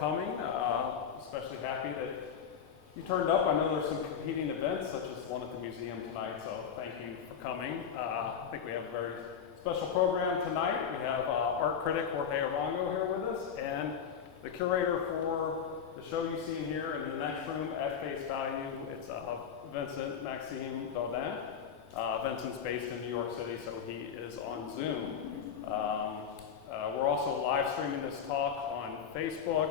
coming. Especially happy that you turned up. I know there's some competing events, such as one at the museum tonight, so thank you for coming. I think we have a very special program tonight. We have art critic Jorge Arango here with us, and the curator for the show you see here in the next room at face value. It's Vincent Maxime Daudin. Vincent's based in New York City, so he is on Zoom. We're also live streaming this talk on Facebook.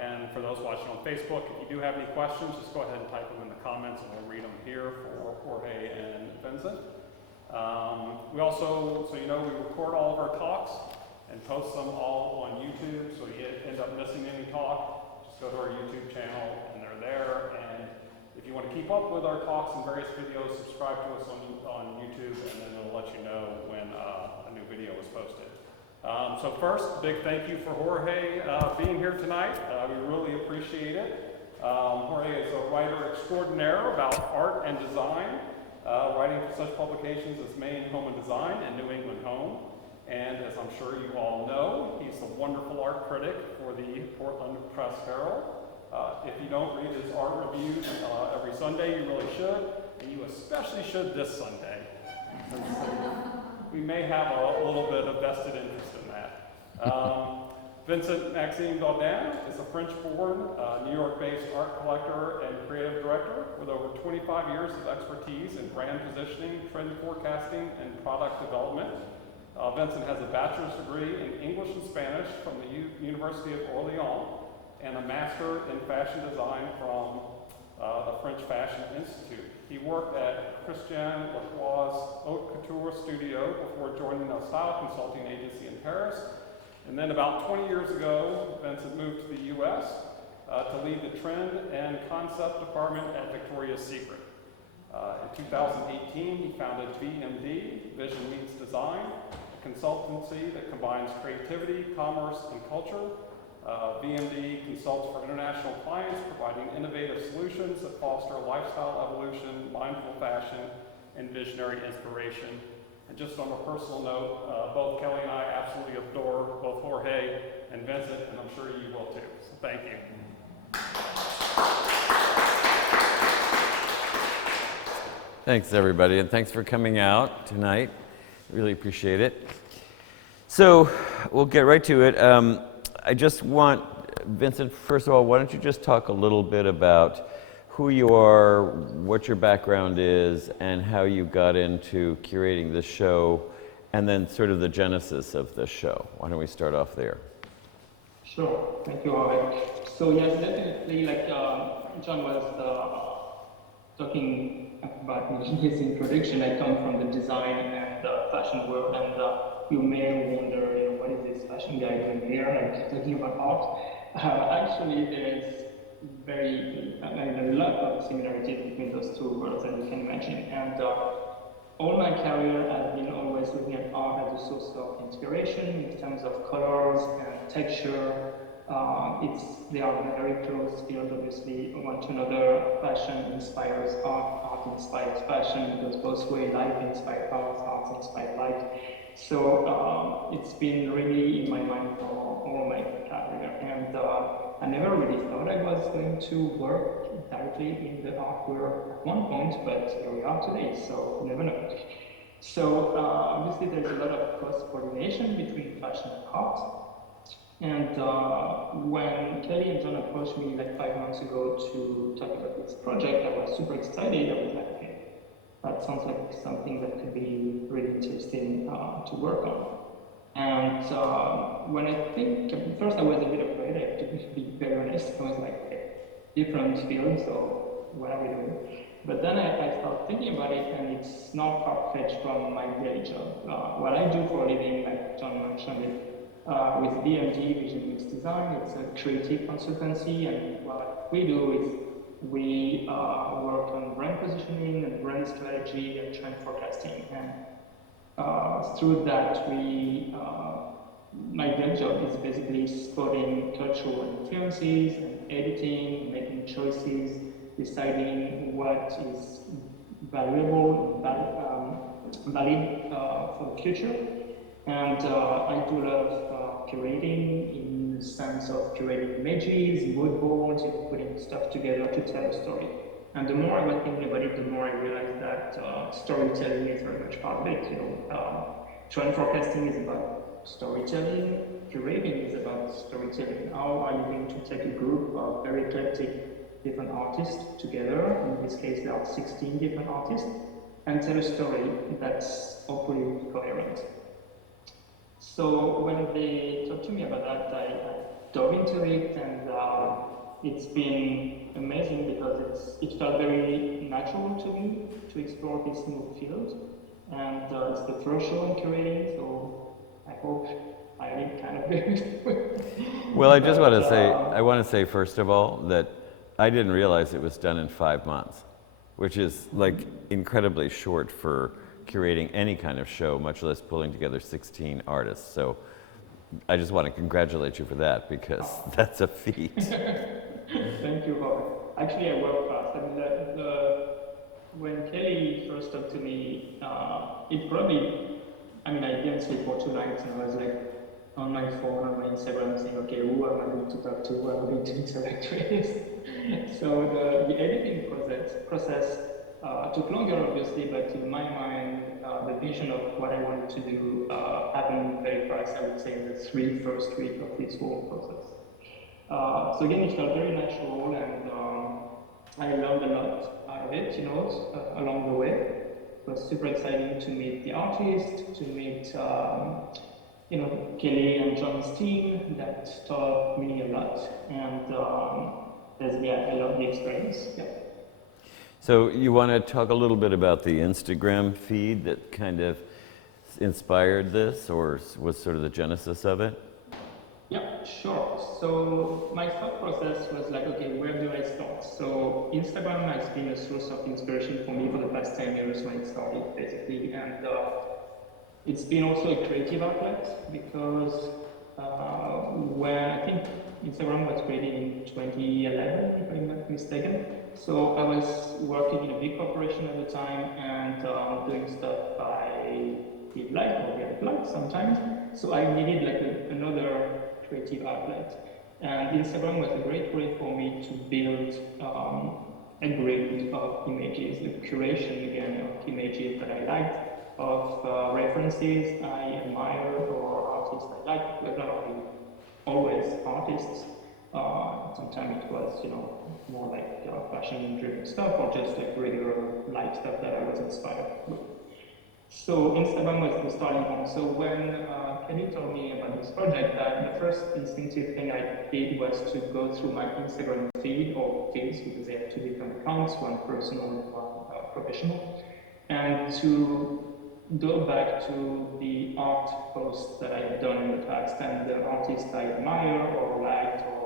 And for those watching on Facebook, if you do have any questions, just go ahead and type them in the comments and we'll read them here for Jorge and Vincent. We also, so you know, we record all of our talks and post them all on YouTube, so you end up missing any talk, just go to our YouTube channel and they're there. And if you want to keep up with our talks and various videos, subscribe to us on YouTube, and then it'll let you know when a new video is posted. So first, big thank you for Jorge being here tonight. We really appreciate it. Jorge is a writer extraordinaire about art and design, writing for such publications as Maine Home and Design and New England Home. And as I'm sure you all know, he's a wonderful art critic for the Portland Press Herald. If you don't read his art reviews every Sunday, you really should, and you especially should this Sunday. We may have a little bit of vested interest in that. Vincent Maxime Daudin is a French-born, New York-based art collector and creative director with over 25 years of expertise in brand positioning, trend forecasting, and product development. Vincent has a bachelor's degree in English and Spanish from the University of Orleans and a master in fashion design from the French Fashion Institute. He worked at Christian Lacroix's Haute Couture studio before joining a style consulting agency in Paris. And then about 20 years ago, Vincent moved to the US to lead the trend and concept department at Victoria's Secret. In 2018, he founded VMD, Vision Meets Design, a consultancy that combines creativity, commerce, and culture. VMD consults for international clients, providing innovative solutions that foster lifestyle evolution, mindful fashion, and visionary inspiration. And just on a personal note, both Kelly and I absolutely adore both Jorge and Vincent, and I'm sure you will too. So thank you. Thanks, everybody, and thanks for coming out tonight. Really appreciate it. So we'll get right to it. I just want, Vincent, first of all, why don't you just talk a little bit about who you are, what your background is, and how you got into curating this show, and then sort of the genesis of the show. Why don't we start off there? Sure, thank you, Jorge. So yes, definitely, like John was talking about in his introduction, I come from the design and fashion world, and you may wonder, you know, what is this fashion guy doing here, like talking about art? Actually, there's a lot of similarities between those two worlds, as you can imagine. And all my career, I've been always looking at art as a source of inspiration in terms of colors and texture. They are very close fields, obviously, one to another. Fashion inspires art, art inspires fashion. It goes both ways. Life inspires art, art inspires life. So it's been really in my mind for all my career. And I never really thought I was going to work directly in the art world at one point, but here we are today, so you never know. So obviously there's a lot of cross-coordination between fashion and art. And when Kelly and John approached me like 5 months ago to talk about this project, I was super excited. I was like, okay, that sounds like something that could be really interesting to work on. And when I think, at first I was a bit afraid, I have to be very honest. I was like, okay, different field, so what are we doing? But then I started thinking about it, and it's not far-fetched from my daily job. What I do for a living, like John mentioned it, with VMD, Vision Meets Design, it's a creative consultancy, and what we do is we work on brand positioning and brand strategy and trend forecasting. And through that, my day job is basically spotting cultural influences and editing, making choices, deciding what is valuable and valid for the future. And I do a lot of curating in sense of curating images, mood boards, putting stuff together to tell a story. And the more I was thinking about it, the more I realized that storytelling is very much part of it. Trend forecasting is about storytelling, curating is about storytelling. How are you going to take a group of very eclectic different artists together? In this case, there are 16 different artists, and tell a story that's hopefully coherent. So when they talked to me about that, I dove into it, and it's been amazing because it felt very natural to me to explore this new field. And it's the first show I'm curating, so I hope I did kind of good. Well, I just want to say first of all that I didn't realize it was done in 5 months, which is like incredibly short for curating any kind of show, much less pulling together 16 artists. So I just want to congratulate you for that, because that's a feat. Thank you, Jorge. Actually, I work fast. I mean, when Kelly first talked to me, it probably, I didn't sleep for 2 nights, and I was like on my phone, on my Instagram, saying, okay, who am I going to talk to? Who am I going to interact with? So the editing process took longer, obviously, but in my mind, the vision of what I wanted to do happened very fast, I would say, in the first week of this whole process. So again, it felt very natural, and I learned a lot out of it, along the way. It was super exciting to meet the artist, to meet, Kelly and John's team that taught me a lot, and I love the experience. Yeah. So you want to talk a little bit about the Instagram feed that kind of inspired this, or was sort of the genesis of it? Yeah, sure. So my thought process was like, okay, where do I start? So Instagram has been a source of inspiration for me for the past 10 years when it started, basically. And it's been also a creative outlet, because when I think Instagram was created in 2011, if I'm not mistaken. So I was working in a big corporation at the time, and doing stuff I did like or didn't like sometimes. So I needed like another creative outlet. And Instagram was a great way for me to build a grid of images, the curation again of images that I liked, of references I admire, or artists I like, but not only always artists. Sometimes it was, more like fashion-driven stuff, or just like regular life stuff that I was inspired with. So Instagram was the starting point. So when Kelly told me about this project, the first instinctive thing I did was to go through my Instagram feed, or feeds, because they have 2 different accounts, one personal and one professional, and to go back to the art posts that I had done in the past, and the artists I admire or liked, or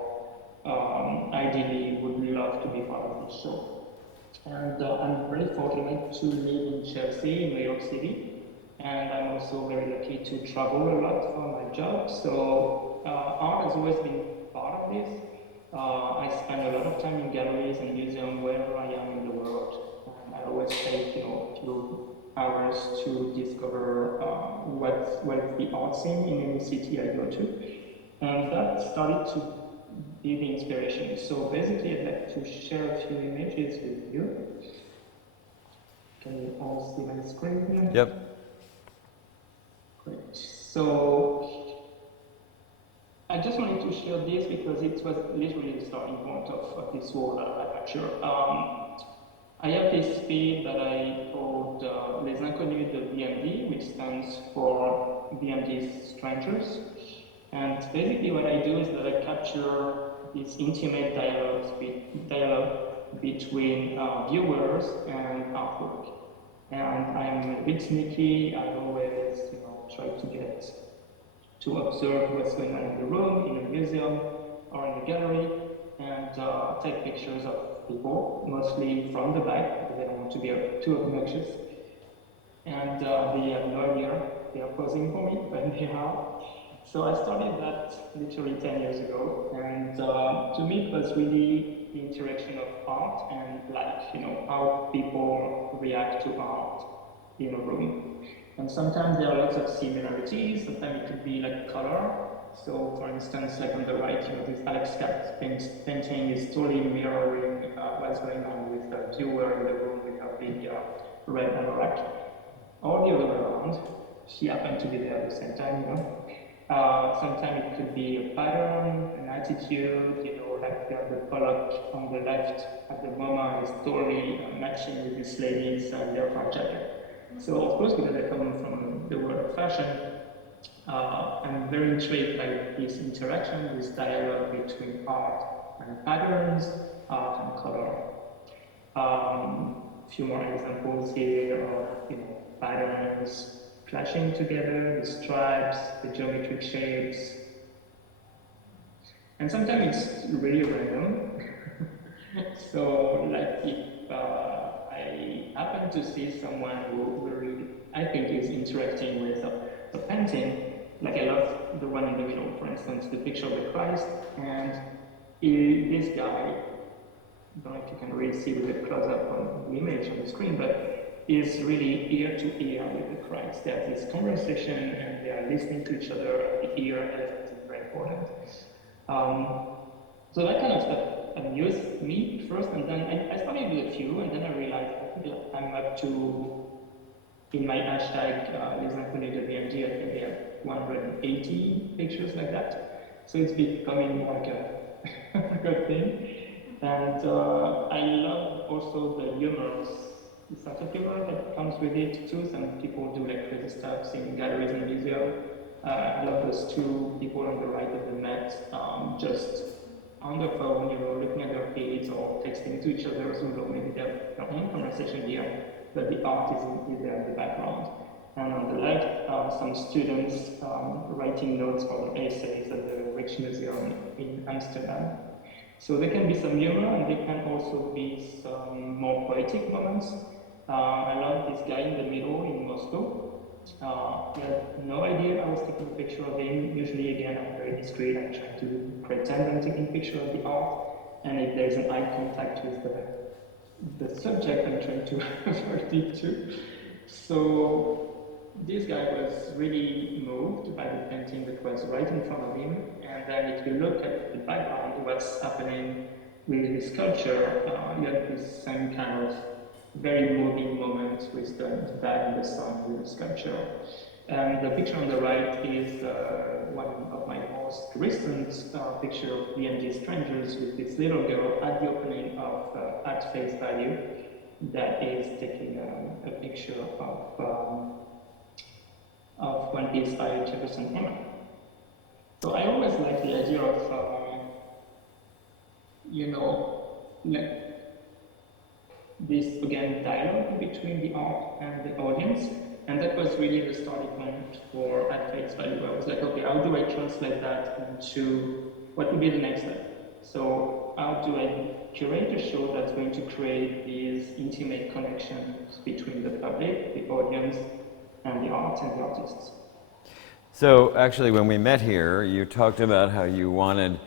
ideally would love to be part of this show. And I'm very fortunate to live in Chelsea, in New York City, and I'm also very lucky to travel a lot for my job. So art has always been part of this. I spend a lot of time in galleries and museums wherever I am in the world, and I always take a few hours to discover what's the art scene in any city I go to, and that started to be the inspiration. So basically, I'd like to share a few images with you. Can you all see my screen? Yep. Great. So I just wanted to share this because it was literally the starting point of this whole aperture. I have this feed that I called Les Inconnus de BMD, which stands for BMD's Strangers. And basically what I do is that I capture these intimate dialogue between viewers and artwork. And I'm a bit sneaky. I always try to observe what's going on in the room, in a museum, or in a gallery, and take pictures of people, mostly from the back, because I don't want to be too obnoxious. And they have no idea they are posing for me, but they are. So I started that literally 10 years ago, and to me it was really the interaction of art and life, how people react to art in a room. And sometimes there are lots of similarities, sometimes it could be like color. So, for instance, like on the right, this Alex Cat painting is totally mirroring what's going on with the viewer in the room with her big red anorak. Or the other way around, she happened to be there at the same time, Sometimes it could be a pattern, an attitude, like the Pollock on the left at the moment is totally matching with this lady's leopard jacket. So of course, because I come from the world of fashion, I'm very intrigued by this interaction, this dialogue between art and patterns, art and color. A few more examples here of patterns clashing together, the stripes, the geometric shapes. And sometimes it's really random. So, like if I happen to see someone who really, I think, is interacting with a painting, like I love the one in the middle, for instance, the picture of the Christ, and this guy, I don't know if you can really see with the close-up on the image on the screen, but is really ear to ear with the Christ. They have this conversation and they are listening to each other. The ear element is very important. So that kind of stuff amused me first, and then I started with a few, and then I realized I think I'm up to, in my hashtag, #VMG, I think they have 180 pictures like that. So it's becoming like a good thing. And I love also the humorous sense of humor that comes with it too. Some people do like crazy stuff in galleries and museums. I love those two people on the right of the Met, just on the phone, looking at their feeds or texting to each other, so maybe they have their own conversation here, but the art is there in the background. And on the left, some students writing notes for their essays at the Rijksmuseum in Amsterdam. So there can be some humor, and there can also be some more poetic moments. I love this guy in the middle in Moscow. He had no idea I was taking a picture of him. Usually, again, I'm very discreet. I'm trying to pretend I'm taking a picture of the art. And if there's an eye contact with the subject, I'm trying to avert it too. So this guy was really moved by the painting that was right in front of him. And then if you look at the background, what's happening with his sculpture, you have this same kind of very moving moment with the dad and the son with the sculpture. And the picture on the right is one of my most recent picture of BMG Strangers with this little girl at the opening of At Face Value that is taking a picture of One Piece by Jefferson Hammond. So I always like the idea of, like this, again, dialogue between the art and the audience. And that was really the starting point for At Face Value. I was like, okay, how do I translate that into what would be the next step? So how do I curate a show that's going to create these intimate connections between the public, the audience, and the art and the artists? So actually, when we met here, you talked about how you wanted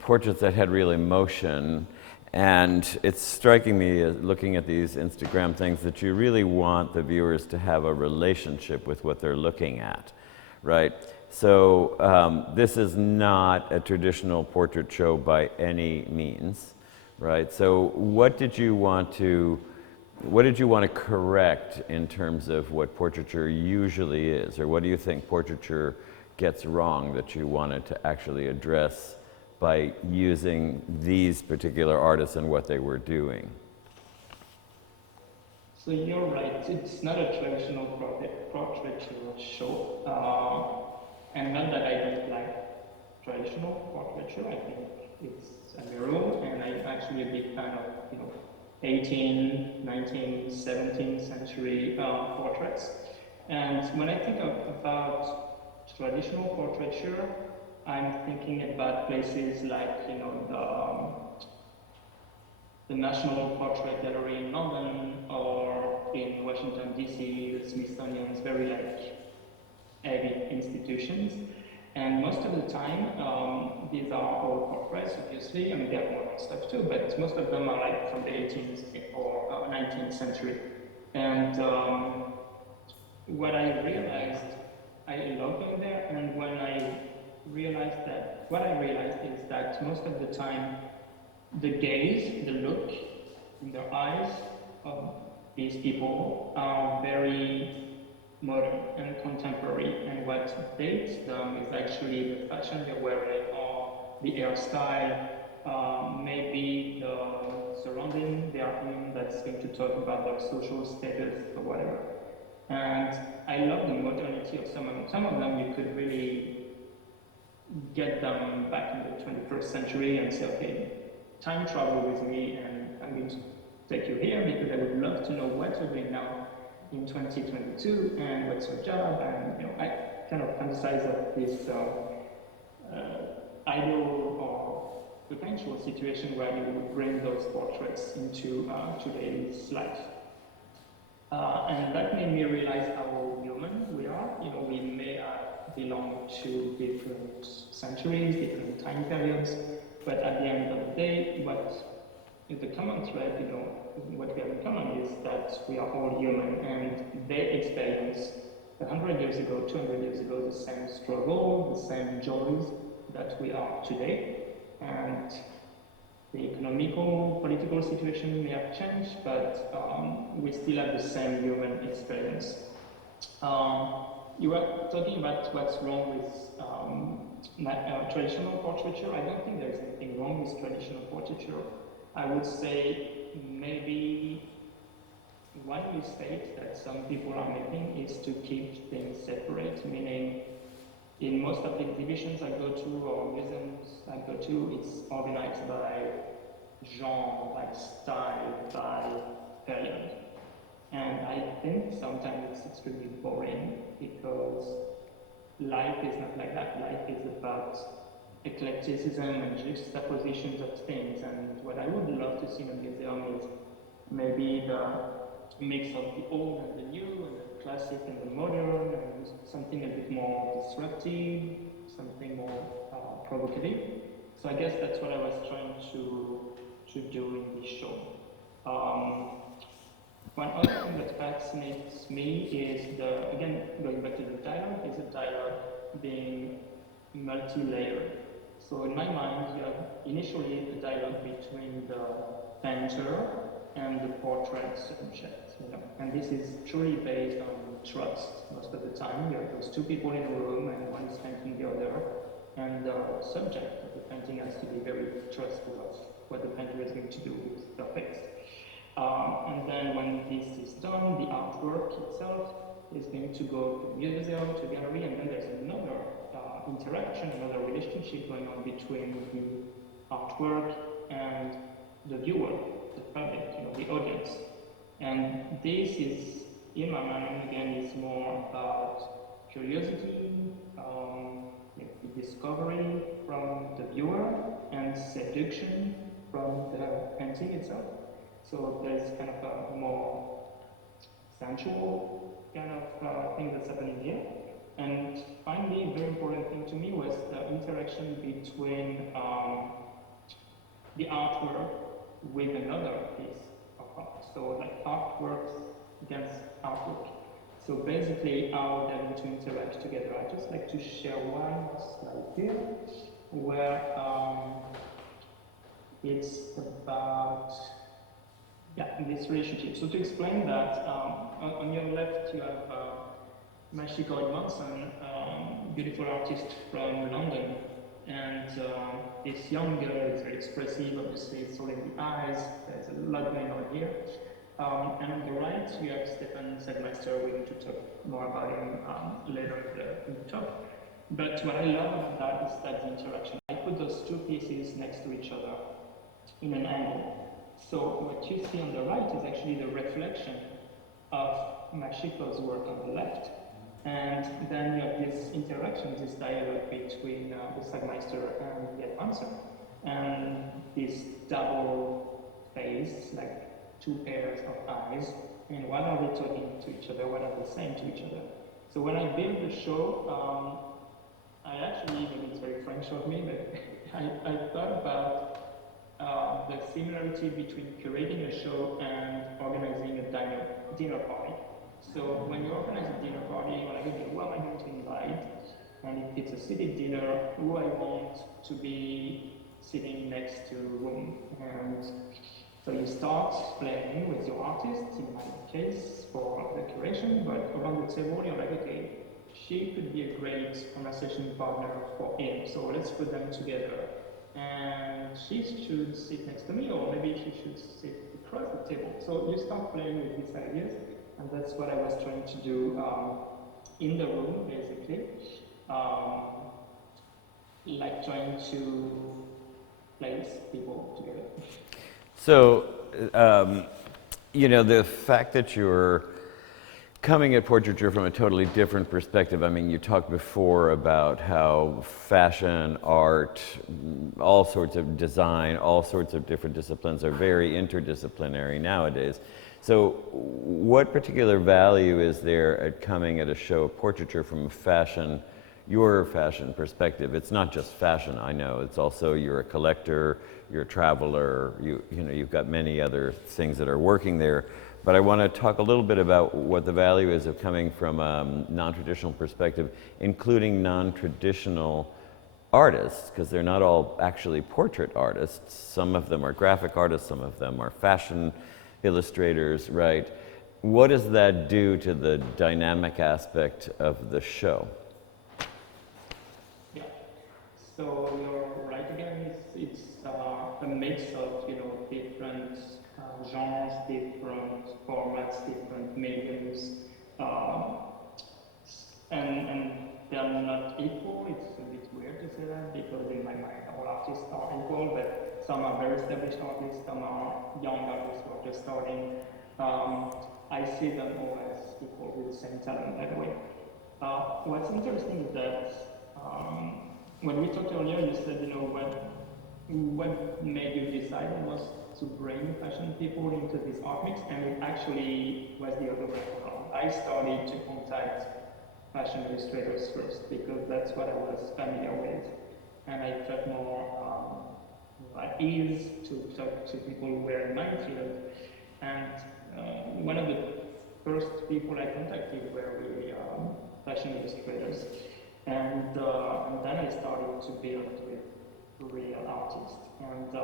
portraits that had real emotion. And it's striking me, looking at these Instagram things, that you really want the viewers to have a relationship with what they're looking at, right? So this is not a traditional portrait show by any means, right? So what did you want to correct in terms of what portraiture usually is? Or what do you think portraiture gets wrong that you wanted to actually address by using these particular artists and what they were doing? So you're right, it's not a traditional portraiture show. And not that I don't like traditional portraiture, I think it's a mural, and I'm actually a big fan of 18th, 19th, 17th century portraits. And when I think about traditional portraiture, I'm thinking about places like, the National Portrait Gallery in London, or in Washington, D.C., the Smithsonian's very heavy institutions. And most of the time, these are all portraits, obviously. I mean, they have modern stuff too, but most of them are like from the 18th or 19th century. And what I realized I love going there, and when I realized that, what I realized is that most of the time, the gaze, the look in their eyes of these people are very modern and contemporary, and what dates them is actually the fashion they're wearing or the hairstyle, maybe the surrounding they are in that's going to talk about their social status or whatever. And I love the modernity of some of them. Some of them you could really get them back in the 21st century and say, okay, time travel with me, and I'm going to take you here because I would love to know what you're doing now in 2022 and what's your job. And I kind of fantasize of this ideal or potential situation where you would bring those portraits into today's life. And that made me realize how human we are. We may belong to different centuries, different time periods, but at the end of the day, what is the common thread, what we have in common is that we are all human, and they experience 100 years ago, 200 years ago, the same struggle, the same joys that we are today. And the economical, political situation may have changed, but we still have the same human experience. You were talking about what's wrong with traditional portraiture. I don't think there's anything wrong with traditional portraiture. I would say maybe one mistake that some people are making is to keep things separate, meaning in most of the exhibitions I go to or museums I go to, it's organized by genre, by style, by period. And I think sometimes it's extremely boring because life is not like that. Life is about eclecticism and juxtapositions of things. And what I would love to see in a museum is maybe the mix of the old and the new, and the classic and the modern, and something a bit more disruptive, something more provocative. So I guess that's what I was trying to do in this show. One other thing that fascinates me is again, going back to the dialogue, is the dialogue being multi-layered. So in my mind, you have initially the dialogue between the painter and the portrait subject. And this is truly based on trust most of the time. You have those two people in a room, and one is painting the other, and the subject of the painting has to be very trustful of what the painter is going to do with the face. And then when this is done, the artwork itself is going to go to museum, to gallery, and then there's another interaction, another relationship going on between the artwork and the viewer, the public, the audience. And this is, in my mind, again, is more about curiosity, discovery from the viewer, and seduction from the painting itself. So there's kind of a more sensual kind of thing that's happening here. And finally, a very important thing to me was the interaction between the artwork with another piece of art. So like artworks against artwork. So basically how they're going to interact together. I just like to share one slide here where it's about this relationship. So to explain that, on your left you have Manson, beautiful artist from London, and this young girl is very expressive. Obviously, it's all in the eyes. There's a lot going on here. And on the right, you have Stefan Sagmeister. We're going to talk more about him later in the talk. But what I love about that is that the interaction. I put those two pieces next to each other in an angle. So what you see on the right is actually the reflection of Mashiko's work on the left. And then you have this interaction, this dialogue between the Sagmeister and the advancer. And this double face, like two pairs of eyes, and what are they talking to each other, what are they saying to each other? So when I built the show, I actually, maybe it's very French of me, but I thought about the similarity between curating a show and organizing a dinner party. So when you organize a dinner party, you're like, okay, who am I going to invite? And if it's a seated dinner, who I want to be sitting next to whom? And so you start playing with your artist, in my case, for the curation, but around the table, you're like, okay, she could be a great conversation partner for him, so let's put them together. And she should sit next to me, or maybe she should sit across the table. So you start playing with these ideas, and that's what I was trying to do in the room, basically. Like trying to place people together. So, the fact that you're coming at portraiture from a totally different perspective, I mean, you talked before about how fashion, art, all sorts of design, all sorts of different disciplines are very interdisciplinary nowadays. So what particular value is there at coming at a show of portraiture from your fashion perspective? It's not just fashion, I know. It's also you're a collector, you're a traveler, you've got many other things that are working there. But I want to talk a little bit about what the value is of coming from a non-traditional perspective, including non-traditional artists, because they're not all actually portrait artists. Some of them are graphic artists, some of them are fashion illustrators, right? What does that do to the dynamic aspect of the show? Yeah. So you're right again. It's a mix of different genres, different formats, different mediums, and they're not equal. It's a bit weird to say that because in my mind all artists are equal, but some are very established artists, some are young artists who are just starting. I see them all as equal with the same talent, by the way. What's interesting is that when we talked earlier, you said, what made you decide almost to bring fashion people into this art mix, and it actually was the other way around. I started to contact fashion illustrators first because that's what I was familiar with, and I felt more at ease to talk to people who were in my field. And one of the first people I contacted were really fashion illustrators, and then I started to build with real artists. And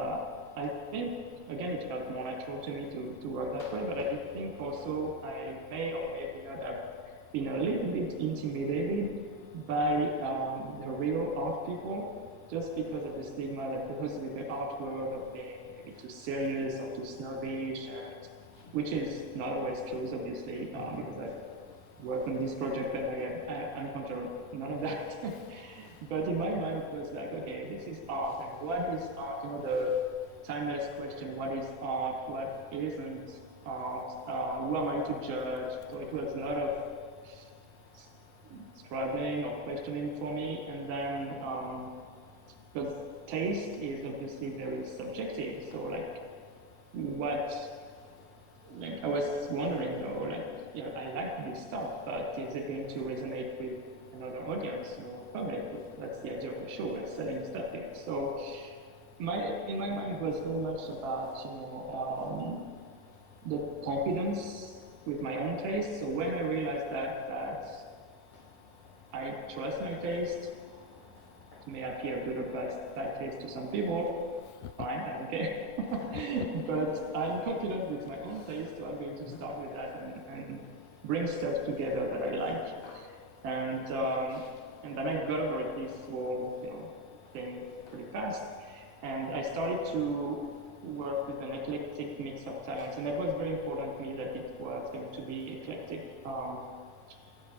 I think, again, it felt more natural to me to work that way, but I think also I may or may not have been a little bit intimidated by the real art people, just because of the stigma that goes with the art world of being maybe too serious or too snobbish, and, which is not always true, obviously, because I work on this project and I encounter none of that. But in my mind, it was like, okay, this is art, and what is art? The timeless question, what is art, what isn't art, who am I to judge? So it was a lot of struggling or questioning for me, and then, because taste is obviously very subjective, so I was wondering though, I like this stuff, but is it going to resonate with another audience, public? That's the idea of the show, we're selling stuff here. So in my mind it was very much about, the confidence with my own taste. So when I realized that I trust my taste, it may appear good or bad taste to some people, fine, I don't care. But I'm confident with my own taste, so I'm going to start with that and bring stuff together that I like. And then I got over this whole thing pretty fast. And I started to work with an eclectic mix of talents, and that was very important to me that it was going to be eclectic.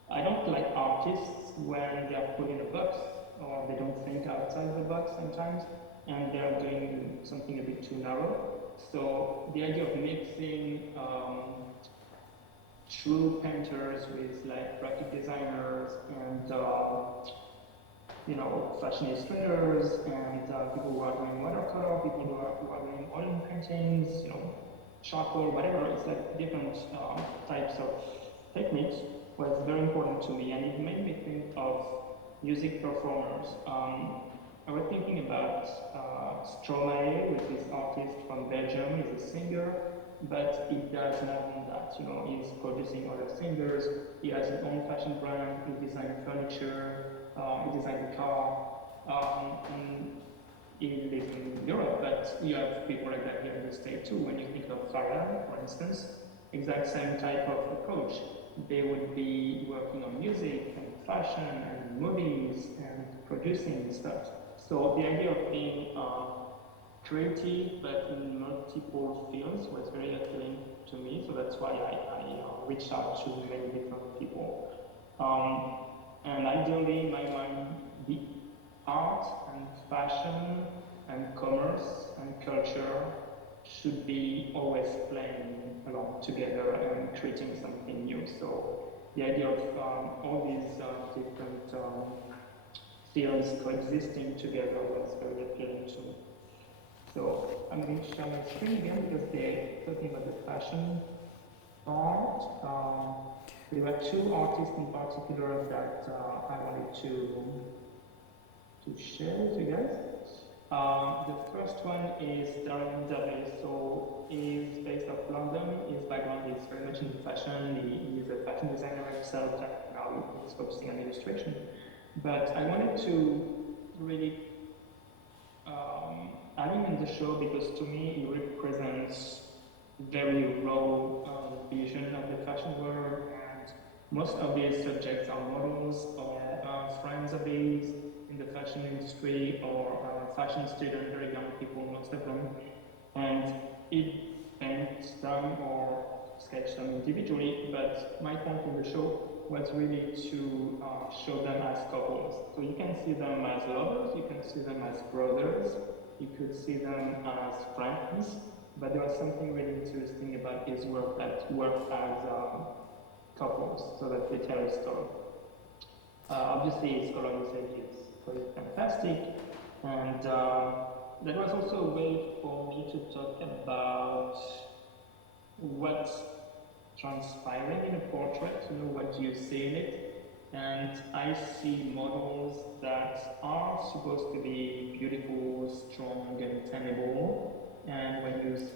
I don't like artists when they are put in a box, or they don't think outside the box sometimes, and they are doing something a bit too narrow. So the idea of mixing true painters with graphic designers and fashion illustrators and people who are doing watercolor, people who are doing oil paintings, charcoal, whatever. It's different types of techniques was very important to me, and it made me think of music performers. I was thinking about Stromae, which is artist from Belgium. He's a singer, but he does more than that. You know, he's producing other singers. He has his own fashion brand. He designed furniture. He designed a car. And he lives in Europe, but you have people like that here in the States too. When you think of Farah, for instance, exact same type of approach. They would be working on music and fashion and movies and producing stuff. So the idea of being creative but in multiple fields was very appealing to me. So that's why I reached out to many different people. And ideally, in my mind, the art and fashion and commerce and culture should be always playing along together and creating something new. So the idea of all these different fields coexisting together was very appealing to me. So I'm going to share my screen again because they're talking about the fashion art. There were two artists in particular that I wanted to share with you guys. The first one is Darren Davis. So he's based off London. His background is very much in fashion. He is a fashion designer himself, and now he's focusing on illustration. But I wanted to really add him in the show because to me he represents very raw vision of the fashion world, and most of his subjects are models or friends of his in the fashion industry or fashion students, very young people, most of them. And he paints them or sketch them individually, but my point in the show was really to show them as couples. So you can see them as lovers, you can see them as brothers, you could see them as friends, but there was something really interesting about his work that worked as couples, so that they tell a story. Obviously, his color usage is pretty fantastic, and that was also a way for me to talk about what's transpiring in a portrait, you know, what you see in it. And I see models that are supposed to be beautiful, strong, and tenable. And when you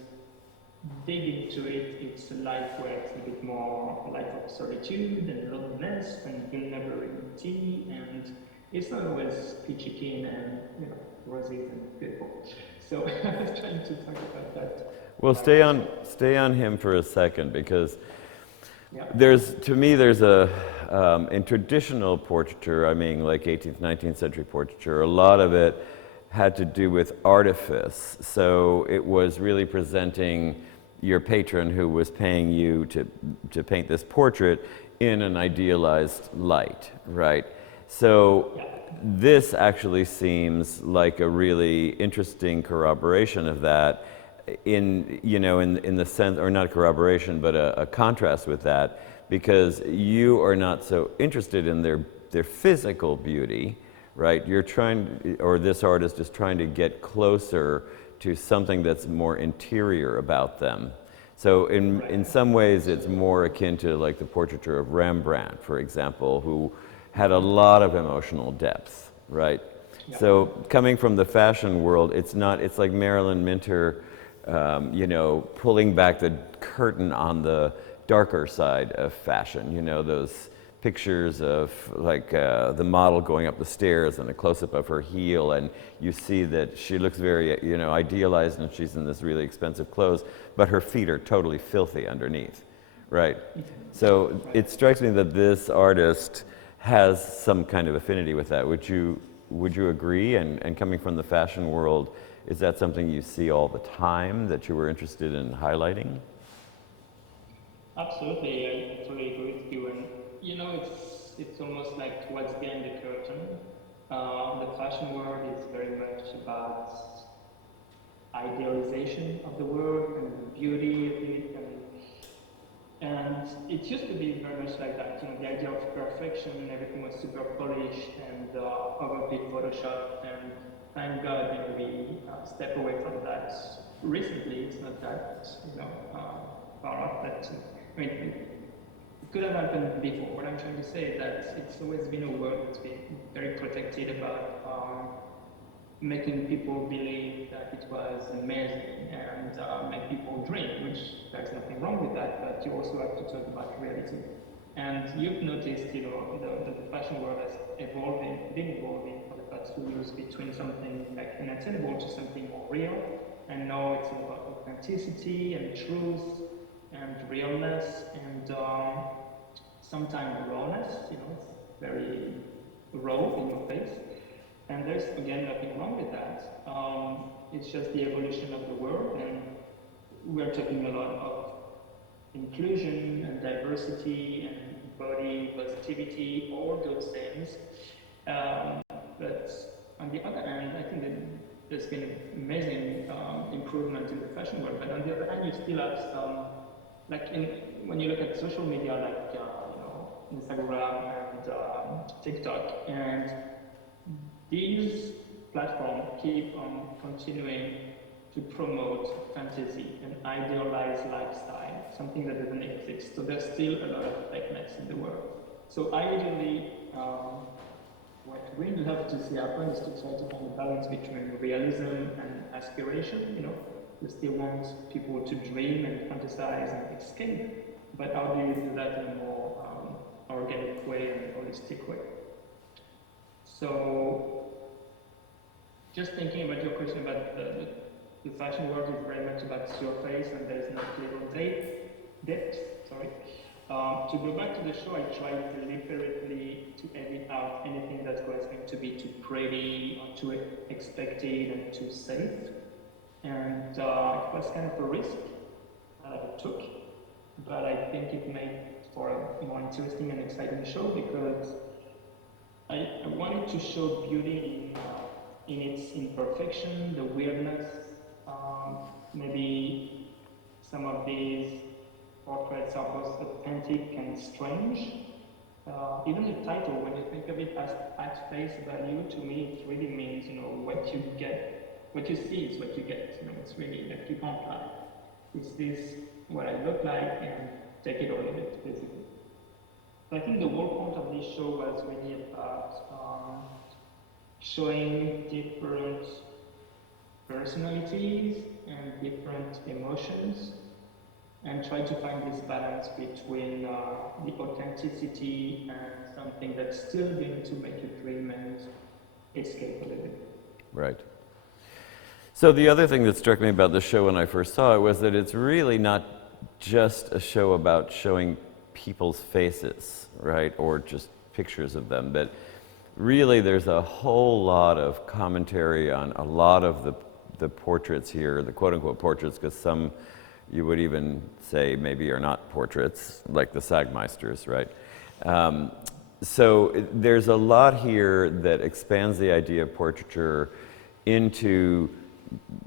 dig into it, it's a life where it's a bit more a life of solitude and loneliness and vulnerability, and it's not always peachy keen and, you know, rosy and beautiful. So I was trying to talk about that. Well, stay on him for a second, because there's a in traditional portraiture, I mean, like 18th, 19th century portraiture, a lot of it had to do with artifice. So it was really presenting your patron who was paying you to paint this portrait in an idealized light, right? So this actually seems like a really interesting corroboration of that, in the sense, or not corroboration, but a contrast with that, because you are not so interested in their physical beauty, right? You're trying, or this artist is trying to get closer to something that's more interior about them. So in some ways it's more akin to like the portraiture of Rembrandt, for example, who had a lot of emotional depth, right? Yeah. So coming from the fashion world, it's like Marilyn Minter, pulling back the curtain on the darker side of fashion. You know, those pictures of like the model going up the stairs and a close-up of her heel, and you see that she looks very, idealized, and she's in this really expensive clothes, but her feet are totally filthy underneath, right? So it strikes me that this artist has some kind of affinity with that. Would you agree? And coming from the fashion world, is that something you see all the time that you were interested in highlighting? Absolutely, I totally agree with you. And it's almost like what's behind the curtain. The fashion world is very much about idealization of the world and the beauty of it, and it used to be very much like that. The idea of perfection, everything was super polished and overbit Photoshop, and thank God, we step away from that. Recently, it's not that, far off, but it could have happened before. What I'm trying to say is that it's always been a world that's been very protected about making people believe that it was amazing and make people dream, which there's nothing wrong with that, but you also have to talk about reality. And you've noticed, the fashion world has been evolving for the past few years between something like unattainable to something more real. And now it's all about authenticity and truth and realness and sometimes rawness, it's very raw in your face. And there's, again, nothing wrong with that. It's just the evolution of the world, and we're talking a lot of inclusion and diversity and body positivity, all those things. But on the other hand, I think that there's been amazing improvement in the fashion world, but on the other hand, you still have some, when you look at social media, like Instagram and TikTok, and these platforms keep on continuing to promote fantasy and idealized lifestyle, something that doesn't exist. So there's still a lot of fakeness in the world. So ideally, what we'd love to see happen is to try to find a balance between realism and aspiration. We still want people to dream and fantasize and escape, but how do you do that in a more organic way and holistic way? So, just thinking about your question about the fashion world is very much about surface and there is not little depth. To go back to the show, I tried deliberately to edit out anything that was going to be too pretty or too expected and too safe. And it was kind of a risk that I took, but I think it made for a more interesting and exciting show because I wanted to show beauty in its imperfection, the weirdness. Maybe some of these portraits are both authentic and strange. Even the title, when you think of it as at face value, to me it really means, what you get, what you see is what you get. It's really like you can't lie. Is this what I look like, and take it or leave it, basically. So I think the whole point of this show was really about showing different personalities and different emotions, and try to find this balance between the authenticity and something that's still going to make you dream and escape a little bit. Right. So the other thing that struck me about the show when I first saw it was that it's really not just a show about showing people's faces, right, or just pictures of them, but really there's a whole lot of commentary on a lot of the portraits here, the quote-unquote portraits, because some you would even say maybe are not portraits, like the Sagmeisters, right? So there's a lot here that expands the idea of portraiture into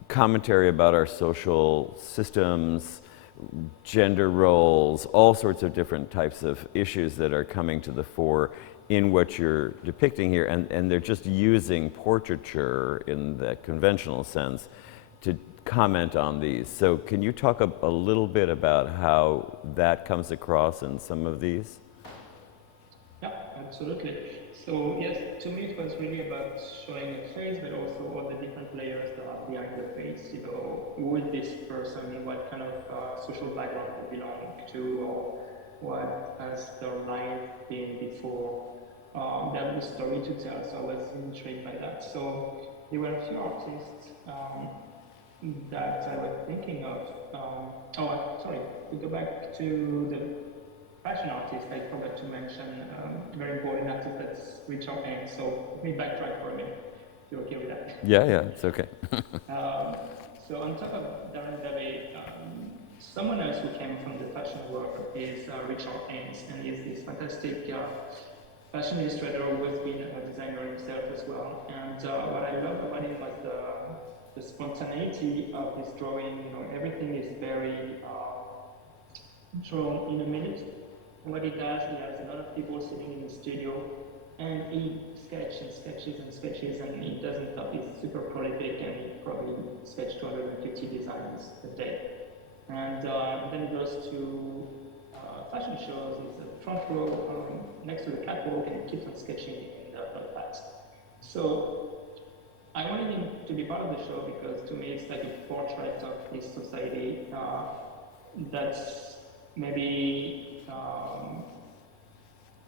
commentary about our social systems, gender roles, all sorts of different types of issues that are coming to the fore in what you're depicting here, and they're just using portraiture in the conventional sense to comment on these. So can you talk a little bit about how that comes across in some of these? Yeah, absolutely. So yes, to me it was really about showing a face, but also all the different layers that are behind the face. Who is this person? What kind of social background they belong to, or what has their life been before? They have a story to tell, so I was intrigued by that. So there were a few artists that I was thinking of. To go back to the fashion artist, I forgot to mention a very important artist, that's Richard Ames. So let me backtrack for a minute. You're okay with that? Yeah, it's okay. So on top of Darren Davis, someone else who came from the fashion world is Richard Ames, and he's this fantastic fashion illustrator who has been a designer himself as well. And what I loved about him was the spontaneity of his drawing. Everything is very drawn in a minute. What he does, he has a lot of people sitting in the studio, and he sketches, and he doesn't stop. He's super prolific, and he probably sketched 250 designs a day. And then he goes to fashion shows. He's at the front row next to the catwalk, and he keeps on sketching in the past. So I wanted him to be part of the show because to me it's like a portrait of this society that's maybe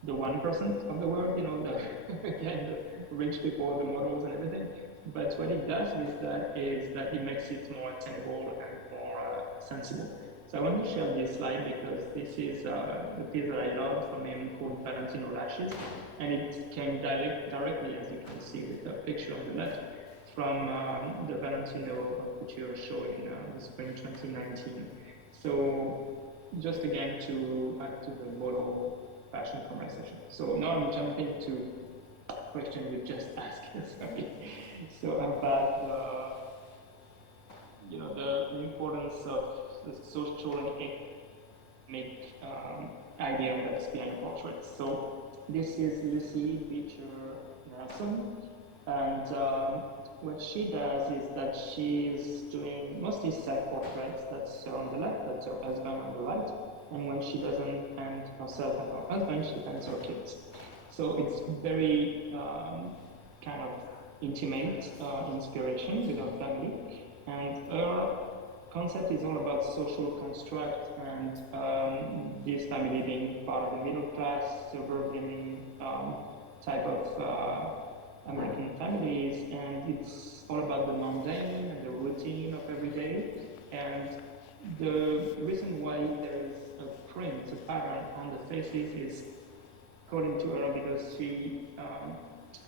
the 1% of the world, again, the rich people, the models and everything. But what it does with that is that it makes it more attainable and more sensible. So I want to share this slide because this is a piece that I love from him called Valentino Lashes, and it came directly, as you can see with the picture on the left, from the Valentino couture show in the spring 2019. So just again to add to the model fashion conversation. So now I'm jumping to a question you just asked. Sorry. So about the importance of the social and economic idea that's behind portraits. So this is Lucy Beecher Nelson, and what she does is that she's doing mostly self-portraits. That's her on the left, that's her husband on the right. And when she doesn't paint herself and her husband, she paints her kids. So it's very kind of intimate inspiration with her family. And her concept is all about social construct and this family being part of the middle class, suburban type of American families, and it's all about the mundane and the routine of every day. And the reason why there is a print, a pattern on the faces is according to her because she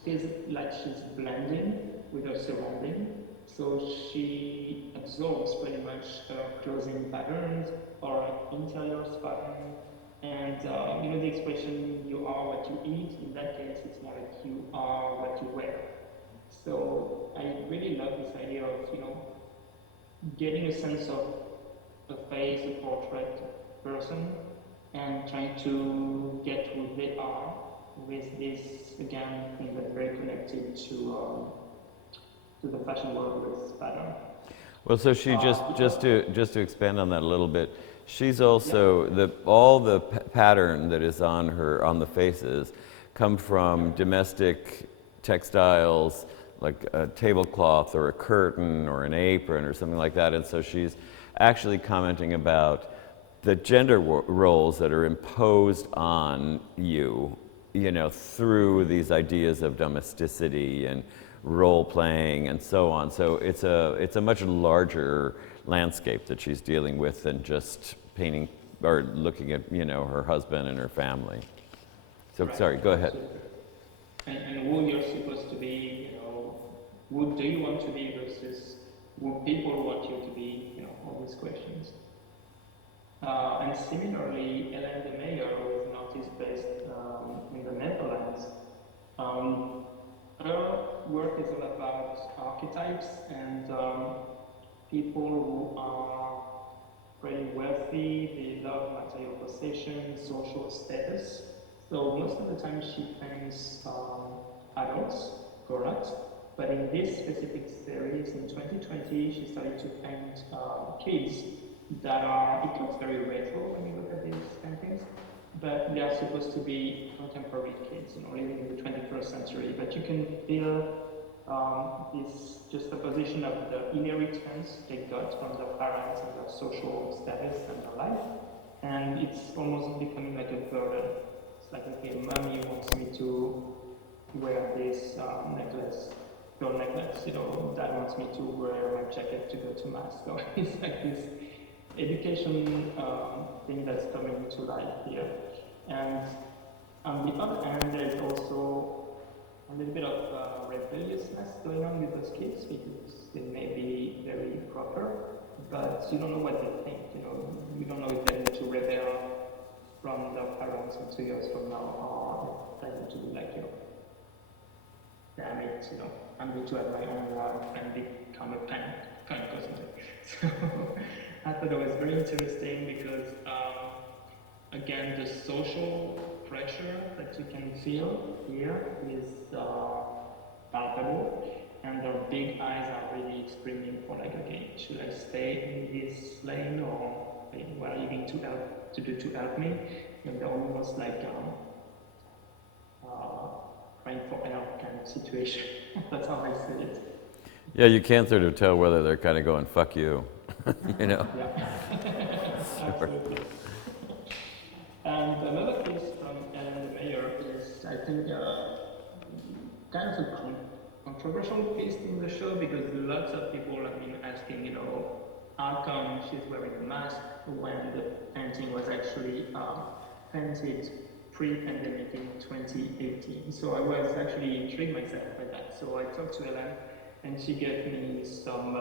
feels like she's blending with her surrounding. So she absorbs pretty much her clothing patterns or interiors pattern. And the expression "you are what you eat." In that case, it's more like you are what you wear. So I really love this idea of getting a sense of a face, a portrait, a person, and trying to get who they are with this again thing that's very connected to the fashion world with pattern. Well, so she just to expand on that a little bit, she's also all the pattern that is on the faces come from domestic textiles like a tablecloth or a curtain or an apron or something like that, and so she's actually commenting about the gender roles that are imposed on you, through these ideas of domesticity and role playing and so on. So it's a much larger landscape that she's dealing with than just painting or looking at her husband and her family. So right. Sorry, go ahead. And who you're supposed to be, who do you want to be versus who people want you to be, all these questions. And similarly, Ellen de Meyer, who is an artist based in the Netherlands, her work is all about archetypes and people who are pretty wealthy, they love material possession, social status. So most of the time she paints adults, correct? But in this specific series, in 2020, she started to paint kids that it looks very retro when you look at these paintings, but they are supposed to be contemporary kids, living in the 21st century. But you can feel this juxtaposition of the inheritance they got from their parents and their social status and their life, and it's almost becoming like a burden. It's like, okay, mommy wants me to wear this necklace, gold necklace, dad wants me to wear my jacket to go to mass. So it's like this education thing that's coming to life here. And on the other hand, there's also a little bit of rebelliousness going on with those kids because they may be very proper, but you don't know what they think. You don't know if they need to rebel from their parents in 2 years from now, or they need to be like, damn it, I'm going to have my own life and become a punk or something. So I thought it was very interesting because, again, the social pressure that you can feel here is palpable, and their big eyes are really screaming for like, okay, should I stay in this lane, or what are you going to do to help me? And they're almost like crying for help kind of situation. That's how I see it. Yeah, you can sort of tell whether they're kind of going, fuck you, you know? Yeah, absolutely. And another piece from Ellen the Mayor is, I think, kind of a controversial piece in the show because lots of people have been asking, how come she's wearing a mask when the painting was actually painted pre-pandemic in 2018. So I was actually intrigued myself by that. So I talked to Ellen and she gave me some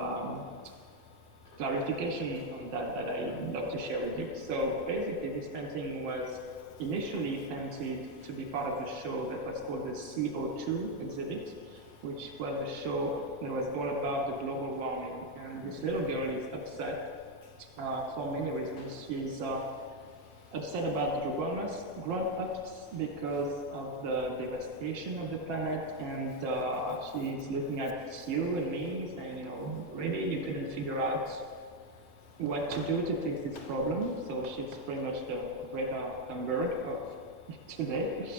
clarification on that I'd love to share with you. So basically this painting was initially painted to be part of a show that was called the CO2 exhibit, which was a show that was all about the global warming. And this little girl is upset for many reasons. She's upset about the grown-ups because of the devastation of the planet, and she's looking at you and me saying, really, you couldn't figure out what to do to fix this problem. So she's pretty much the Greta Thunberg of today.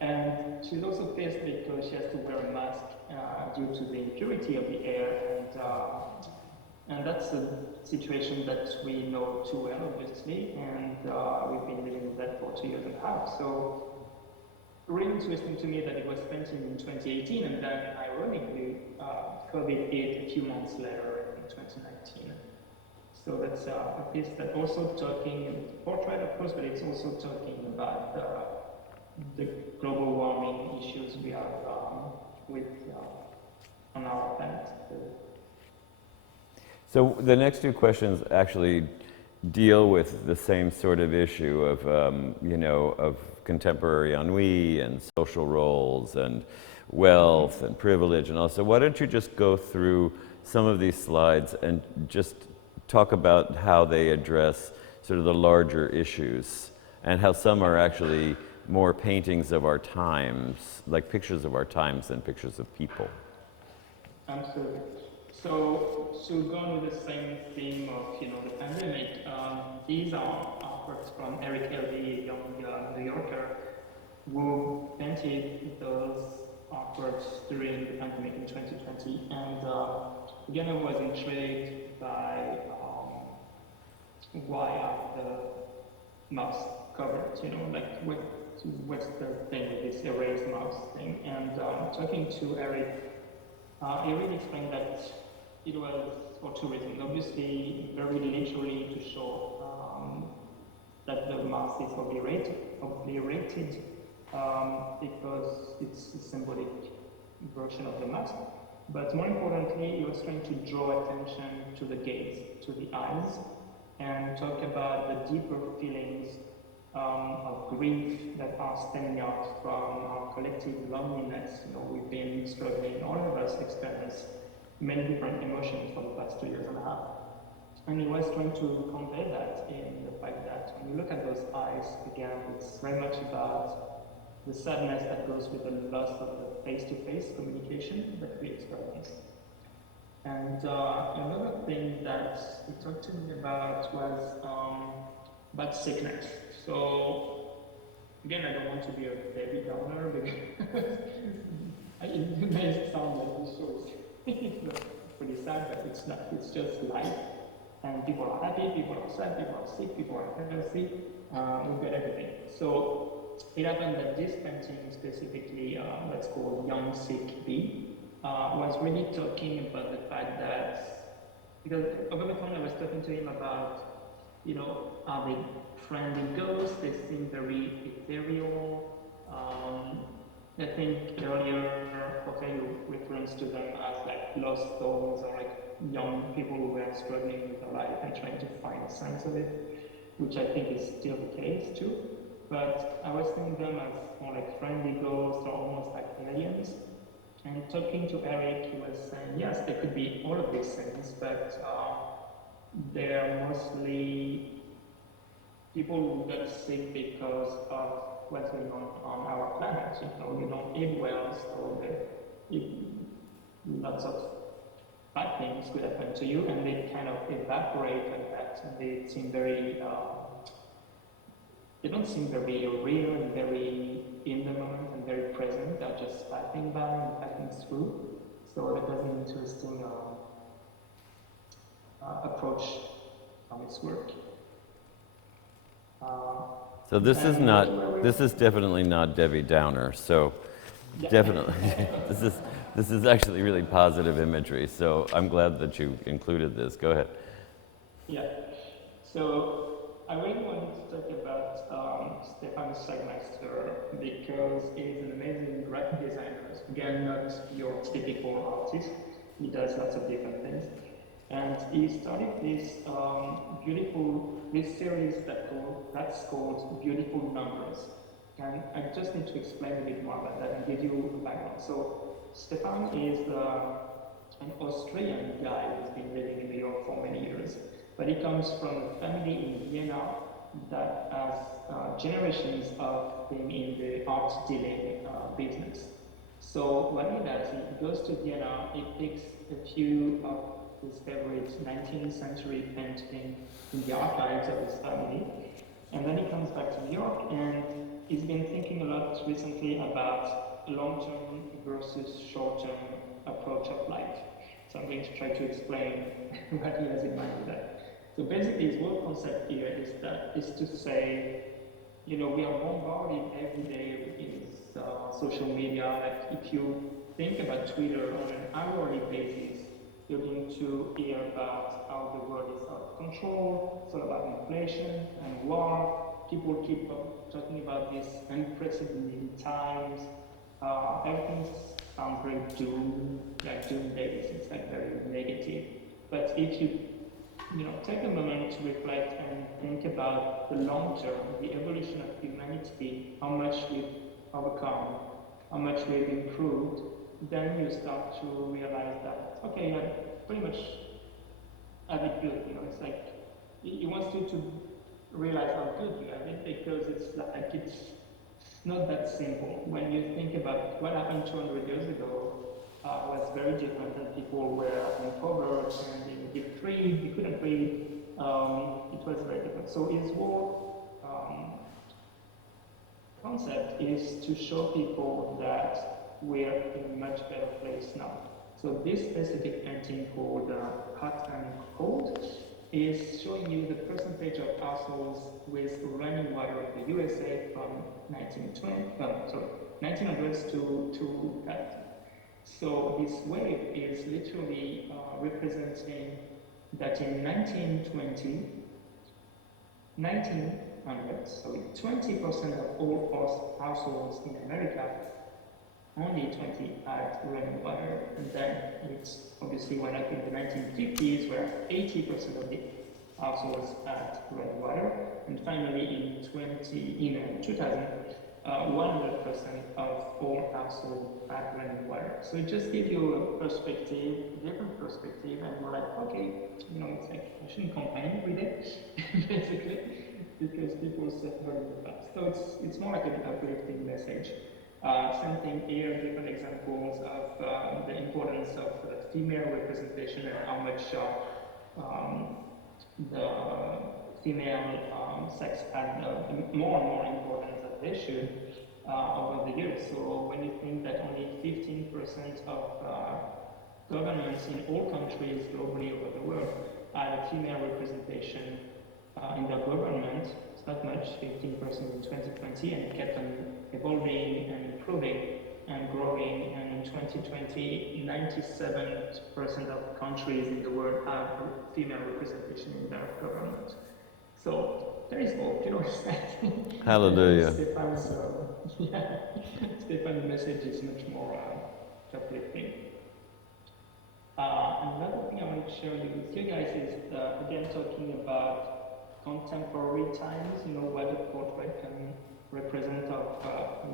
And she's also pissed because she has to wear a mask due to the impurity of the air, and that's a situation that we know too well, obviously, and we've been living with that for 2.5 years. So really interesting to me that it was painted in 2018, and then ironically, COVID hit a few months later in 2019. So that's a piece that also talking portrait, of course, but it's also talking about the global warming issues we have with on our planet. So the next two questions actually deal with the same sort of issue of, of contemporary ennui and social roles and wealth and privilege and all. So why don't you just go through some of these slides and just talk about how they address sort of the larger issues and how some are actually more paintings of our times, like pictures of our times than pictures of people. Absolutely. So to go on with the same theme of the pandemic, these are artworks from Eric Elvey, a young New Yorker, who painted those artworks during the pandemic in 2020. And again, I was intrigued by why are the mouse covered? What's the thing with this erased mouse thing? And talking to Eric, he really explained that it was for two reasons. Obviously, very literally to show that the mouse is obliterated because it's a symbolic version of the mask. But more importantly, he was trying to draw attention to the gaze, to the eyes, and talk about the deeper feelings of grief that are stemming out from our collective loneliness. We've been struggling, all of us experience many different emotions for the past 2.5 years. And he was trying to convey that in the fact that when you look at those eyes, again, it's very much about the sadness that goes with the loss of the face-to-face communication that we experience. And another thing that he talked to me about was about sickness. So again, I don't want to be a Debbie Downer because it may sound like this show is pretty sad, but it's not. It's just life. And people are happy, people are sad, people are sick, people are healthy. We've got everything. So it happened that this painting specifically, that's called Young Sick Bee, was really talking about the fact that, because over the phone I was talking to him about, are they friendly ghosts? They seem very ethereal. I think earlier, Jorge, you referenced to them as like lost souls or like young people who were struggling with their life and trying to find a sense of it, which I think is still the case too. But I was seeing them as more like friendly ghosts or almost like aliens. And talking to Eric, he was saying, yes, they could be all of these things, but they're mostly people who got sick because of what's going on our planet. You don't eat well, so lots of bad things could happen to you, and they kind of evaporate like that, and they seem very, they don't seem very real and very in the moment and very present. They're just passing by and passing through. So that was an interesting approach from its work. So this is and not, this is definitely not Debbie Downer, so Yeah. definitely, this is actually really positive imagery, so I'm glad that you included this. Go ahead. Yeah. So I really wanted to talk about Stefan Sagmeister because he's an amazing graphic designer. Again, not your typical artist. He does lots of different things. And he started this this series that's called Beautiful Numbers. And I just need to explain a bit more about that and give you a background. So Stefan is an Austrian guy who's been living in New York for many years. But he comes from a family in Vienna that has generations of being in the art dealing business. So what he does, he goes to Vienna, he picks a few of his favorite 19th century painting in the archives of his family, and then he comes back to New York, and he's been thinking a lot recently about long-term versus short-term approach of light. So I'm going to try to explain what he has in mind with that. So basically his whole concept here is to say, you know, we are bombarded every day with social media. Like if you think about Twitter on an hourly basis, you're going to hear about how the world is out of control. It's all about inflation and war. People keep talking about this unprecedented times. Everything sounds very doom-based. It's like very negative. But if you take a moment to reflect and think about the long term, the evolution of humanity, how much we've overcome, how much we've improved, then you start to realize that, okay, yeah, pretty much have it good. It's like he wants you to realize how good you have it because it's not that simple. When you think about what happened 200 years ago, was very different, and people were impoverished and they didn't read, they couldn't read. It was very different. So his whole concept is to show people that we're in a much better place now. So this specific painting called Hot and Cold is showing you the percentage of households with running water in the USA from 1900s to that. So this wave is literally representing that in 1900, so 20% of all households in America, only 20 had running water, and then it's obviously went up in the 1950s, where 80% of the households had running water, and finally in 2000, 100% of all households had running water. So it just gives you a perspective, different perspective, and you're like, okay, it's like I shouldn't complain every day, basically, because people suffer in the past. So it's more like an uplifting message. Same thing here, different examples of the importance of female representation and how much the female sex had more and more importance than they should over the years. So when you think that only 15% of governments in all countries globally over the world had a female representation in their government, it's not much, 15% in 2020, and it kept on evolving and improving and growing, and in 2020, 97% of countries in the world have female representation in their government. So there is hope, Hallelujah. Stefan's message is much more uplifting. Another thing I want to share with you guys is, again, talking about contemporary times, what a portrait can represent of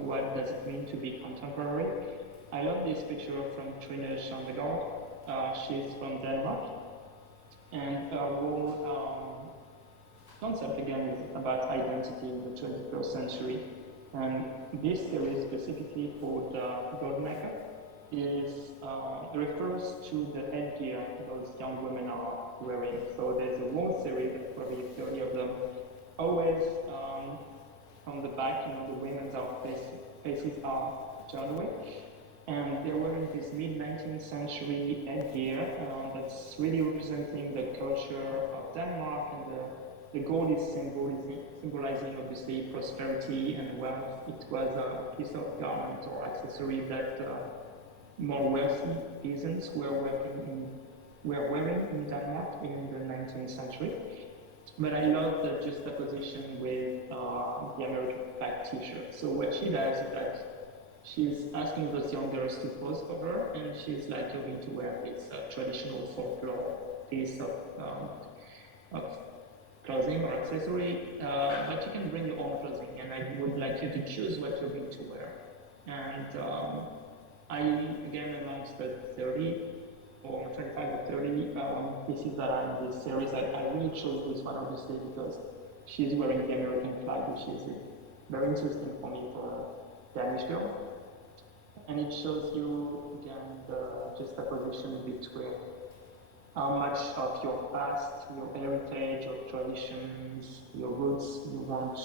what does it mean to be contemporary. I love this picture from Trine Schandegaard. She's from Denmark, and her whole concept again is about identity in the 21st century. And this series specifically called Gold Makeup refers to the headgear those young women are wearing. So there's a whole series of probably 30 of them. Always on the back, the women's faces are turned away. And they're wearing this mid-19th century headgear that's really representing the culture of Denmark, and the gold is symbolizing obviously prosperity and wealth. It was a piece of garment or accessory that more wealthy peasants were wearing in Denmark in the 19th century. But I love the juxtaposition with the American flag t-shirt. So what she does is that she's asking those young girls to pose for her, and she's like going to wear this traditional folklore piece of clothing or accessory, but you can bring your own clothing, and I would like you to choose what you're going to wear. And I, again, amongst the 30 or 25 or 30 pieces that are in this series, I really chose this one obviously because she's wearing the American flag, which is very interesting for me for a Danish girl. And it shows you, again, the juxtaposition between how much of your past, your heritage, your traditions, your roots you want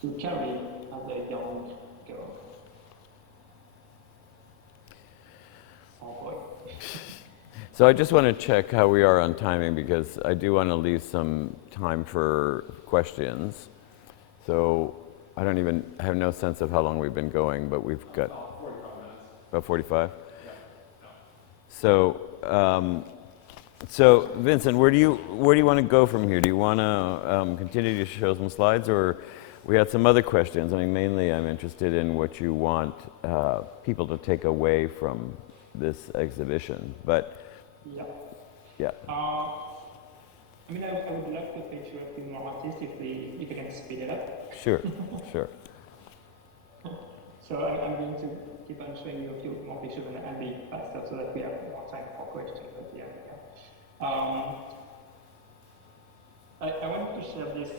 to carry as a young girl. Oh boy. So I just want to check how we are on timing because I do want to leave some time for questions. So I have no sense of how long we've been going, but we've got About 45 minutes. about 45. Yeah. So Vincent, where do you want to go from here? Do you want to continue to show some slides, or we had some other questions? I mean, mainly I'm interested in what you want people to take away from this exhibition. But yeah. I mean, I would love to picture a few more artists if you can speed it up. Sure. So I'm going to keep on showing you a few more pictures and I'll be faster so that we have more time for questions at the end. I wanted to share this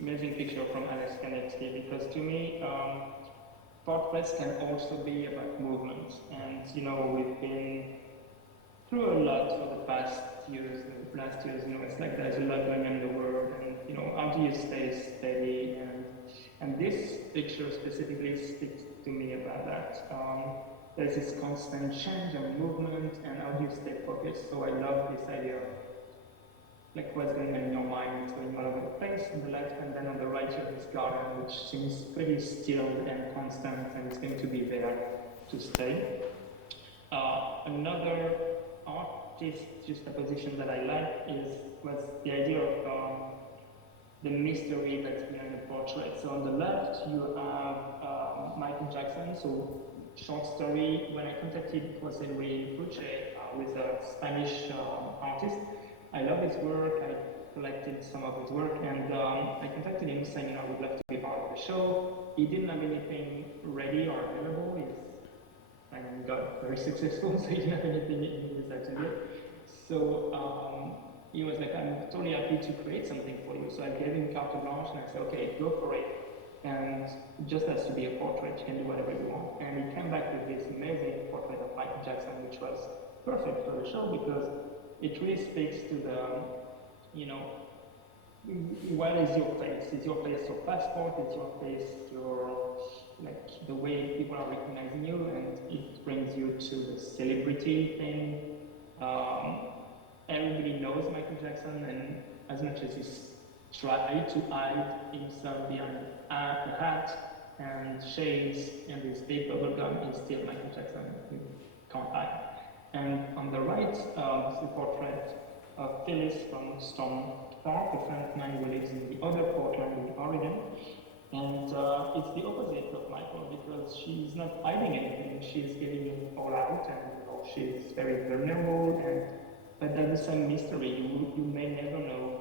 amazing picture from Alex Canetti because to me, portraits can also be about movement. And, you know, we've been through a lot for the past years, it's like there's a lot going on in the world, and, you know, how do you stay steady? And this picture specifically speaks to me about that. There's this constant change and movement, and how do you stay focused? So I love this idea of like what's going on in your mind, it's going all over the place on the left, and then on the right you have this garden which seems pretty still and constant, and it's going to be there to stay. Another artist juxtaposition that I like was the idea of the mystery that's behind the portrait. So on the left you have Michael Jackson, so short story. When I contacted Jose Puche, with a Spanish artist, I love his work, I collected some of his work, and I contacted him saying, you know, I would love to be part of the show. He didn't have anything ready or available. He got very successful, so he didn't have anything in his atelier. So he was like, I'm totally happy to create something for you. So I gave him carte blanche and I said, okay, go for it. And it just has to be a portrait, you can do whatever you want. And he came back with this amazing portrait of Michael Jackson, which was perfect for the show because it really speaks to the, you know, what is your face? Is your face your passport? Is your face your, like, the way people are recognizing you? And it brings you to the celebrity thing. Everybody knows Michael Jackson, and as much as he's tried to hide himself behind a hat and shades and this big bubble gum, he's still Michael Jackson. You can't hide. And on the right is the portrait of Phyllis from Stone Park, a friend of mine who lives in the other Portland in Oregon. And it's the opposite of Michael because she's not hiding anything. She's giving it all out, and, you know, she's very vulnerable. But there's the same mystery. You may never know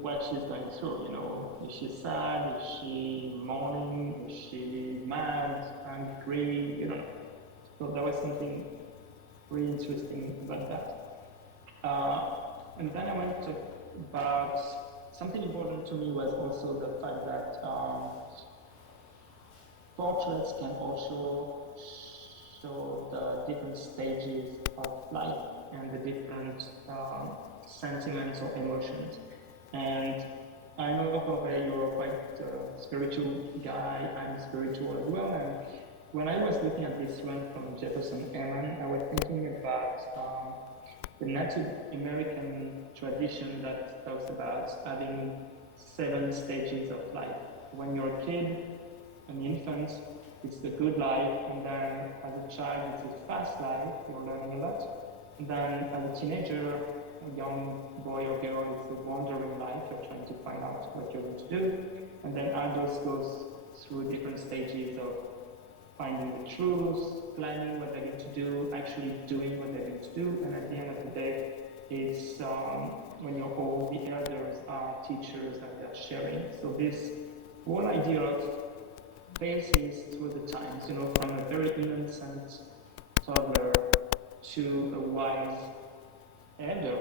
what she's going through. You know, is she sad? Is she mourning? Is she mad? Angry? You know. So there was something really interesting about that. And then I want to talk about something important to me was also the fact that portraits can also show the different stages of life and the different sentiments or emotions. And I know, Jorge, you're quite a spiritual guy. I'm spiritual as well. when I was looking at this one from Jefferson Airman, I was thinking about the Native American tradition that talks about having 7 stages of life. When you're a kid, an infant, it's the good life, and then as a child, it's a fast life, you're learning a lot. And then as a teenager, a young boy or girl, it's a wandering life, you're trying to find out what you're going to do. And then adults goes through different stages of finding the truth, planning what they're going to do, actually doing what they're going to do, and at the end of the day, it's when you're old, the elders are teachers and they're sharing. So this whole idea of basis through the times, you know, from a very innocent toddler to a wise elder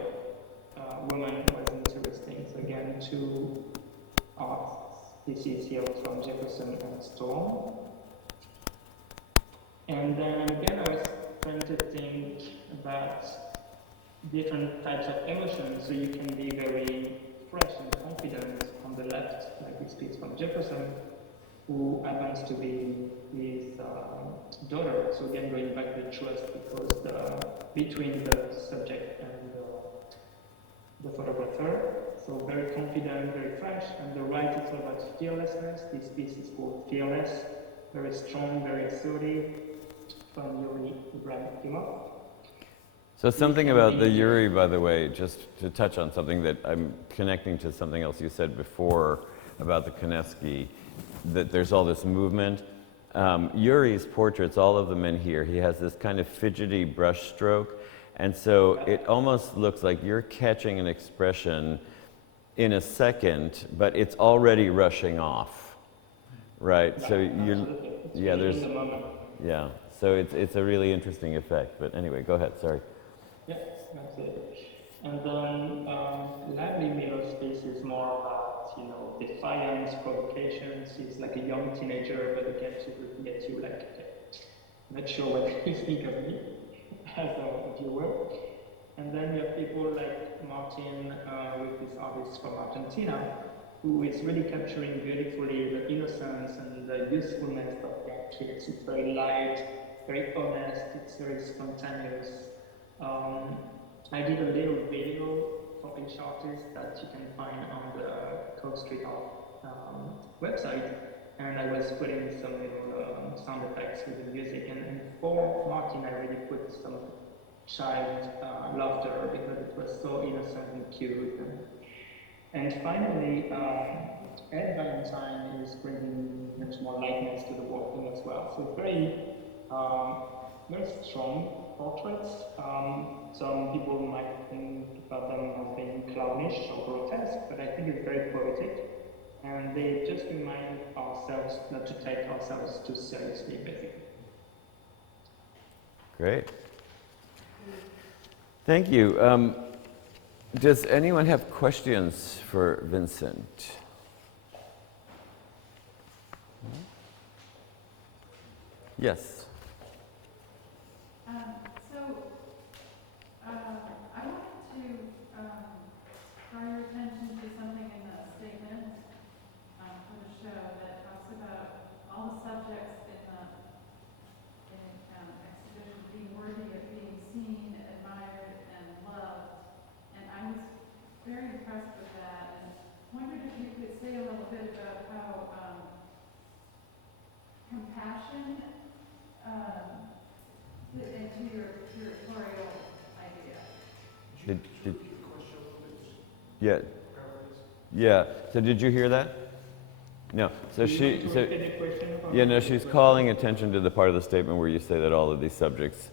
woman was interesting. So again, 2 arts. This is here from Jefferson and Storm. And then again, I was trying to think about different types of emotions. So you can be very fresh and confident on the left, like this piece from Jefferson, who happens to be his daughter. So again, going back to the trust, because between the subject and the photographer. So very confident, very fresh. And the right is all about fearlessness. This piece is called Fearless. Very strong, very assertive. From Yuri Ibrahimov. So something about the Yuri, by the way, just to touch on something that I'm connecting to something else you said before about the Kanevsky, that there's all this movement. Yuri's portraits, all of them in here, he has this kind of fidgety brush stroke, and so it almost looks like you're catching an expression in a second, but it's already rushing off, right? Yeah, so you, yeah, there's, yeah. So it's a really interesting effect. But anyway, go ahead. Sorry. Yeah, that's it. And then Lively Miller's piece is more about, you know, defiance, provocations. He's like a young teenager, but again, to get you like, not sure what you think of me as a viewer. And then you have people like Martin, with this artist from Argentina, who is really capturing beautifully the innocence and the usefulness of young kids. It's very light, very honest, it's very spontaneous. I did a little video for each artist that you can find on the Cove Street Art website, and I was putting some little sound effects with the music. And for Martin, I really put some child laughter because it was so innocent and cute. And finally, Ed Valentine is bringing much more lightness to the working as well. So it's very strong portraits. Some people might think about them as being clownish or grotesque, but I think it's very poetic. And they just remind ourselves not to take ourselves too seriously, basically. Great. Thank you. Does anyone have questions for Vincent? Yes. I wanted to draw your attention to something in the statement for the show that talks about all the subjects in the exhibition being worthy of being seen, admired, and loved. And I was very impressed with that, and wondered if you could say a little bit about how compassion fit into your curatorial idea. Yeah. Yeah. So did you hear that? No. So she's calling attention to the part of the statement where you say that all of these subjects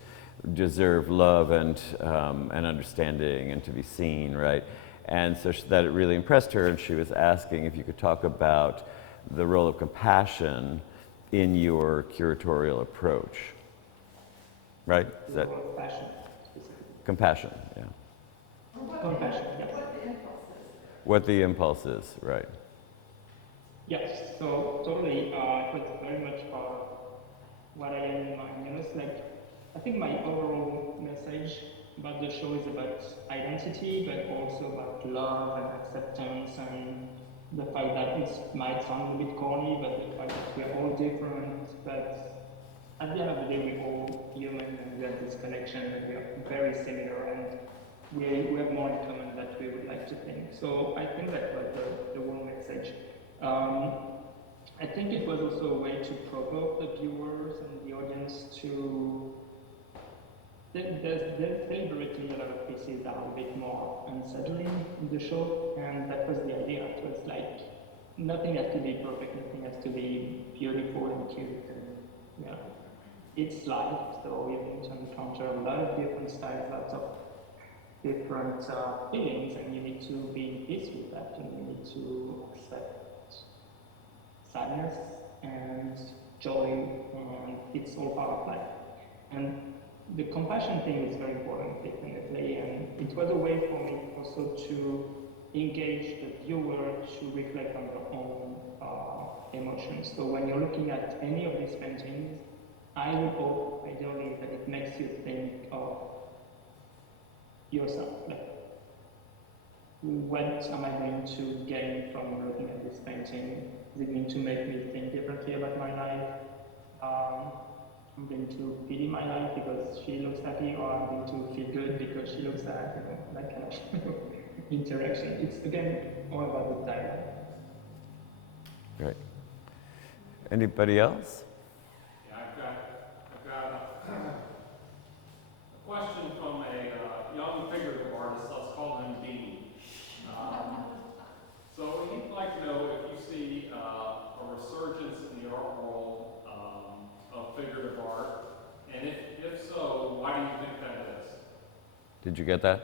deserve love and understanding and to be seen, right? And so that it really impressed her, and she was asking if you could talk about the role of compassion in your curatorial approach. Right? Is that compassion? Yeah. Compassion, yes. What the impulse is. What the impulse is, right? Yes, so totally, it was very much what I am in mind. You know, it's like, I think my overall message about the show is about identity, but also about love and acceptance, and the fact that it might sound a bit corny, but the fact that we're all different, but at the end of the day, we're all human and we have this connection and we are very similar and we have more in common than we would like to think. So I think that was the whole message. I think it was also a way to provoke the viewers and the audience to. There's deliberately a lot of pieces that are a bit more unsettling in the show, and that was the idea. It was like nothing has to be perfect, nothing has to be beautiful and cute, and it's life. So you're going to encounter a lot of different styles, lots of different feelings, and you need to be in peace with that, and you need to accept sadness and joy, and it's all part of life. And the compassion thing is very important, definitely, and it was a way for me also to engage the viewer to reflect on their own emotions. So when you're looking at any of these paintings, I would hope, ideally, that it makes you think of yourself. Like, what am I going to gain from looking at this painting? Is it going to make me think differently about my life? I'm going to pity my life because she looks happy, or I'm going to feel good because she looks sad, that kind of interaction. It's, again, all about the dialogue. Great. Anybody else? Yeah, I've got a question from a young figurative artist. Let's call him Dean. So he'd like to know if you see a resurgence in the art world of figurative art, and if so, why do you think that is? Did you get that?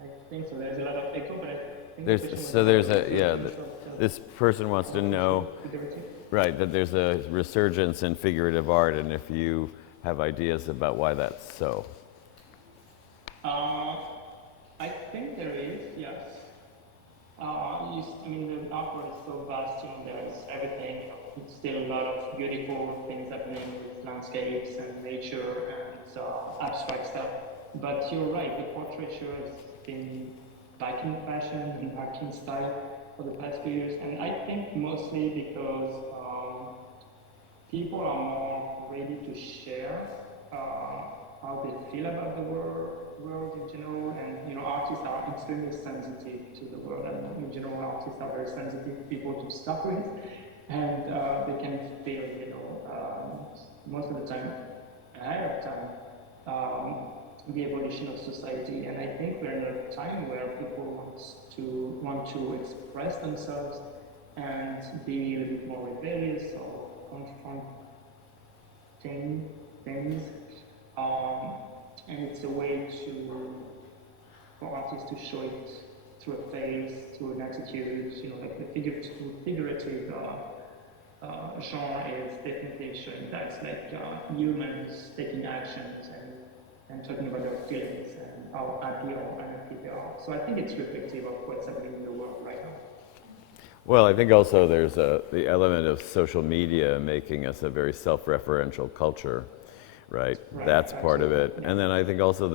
I think so. There's a lot of echo, but I think this person wants to know, right, that there's a resurgence in figurative art, and if you have ideas about why that's so. I think there is, yes. I mean, the art world is so vast, there's everything. It's still a lot of beautiful things happening with landscapes and nature and abstract stuff. But you're right, the portraiture has been back in fashion and back in style for the past few years. And I think mostly because people are more ready to share how they feel about the world in general, and artists are extremely sensitive to the world, and in general artists are very sensitive people to start with, and they can feel, most of the time, ahead of time, the evolution of society. And I think we're in a time where people want to express themselves and be a little bit more rebellious or confronting things. And it's a way for artists to show it through a face, through an attitude, like the figurative genre is definitely showing that, like humans taking actions and talking about their feelings and how happy or unhappy they are. So I think it's reflective of what's happening in the world right now. Well, I think also there's the element of social media making us a very self-referential culture. Right, that's part of it. And then I think also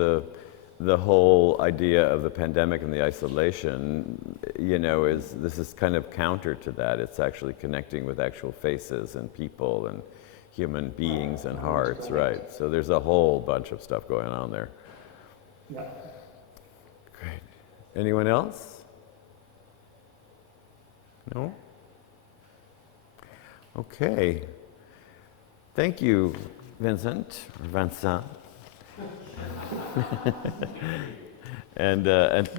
the whole idea of the pandemic and the isolation, this is kind of counter to that. It's actually connecting with actual faces and people and human beings and hearts, right? So there's a whole bunch of stuff going on there. Yeah. Great. Anyone else? No? Okay. Thank you, Vincent. And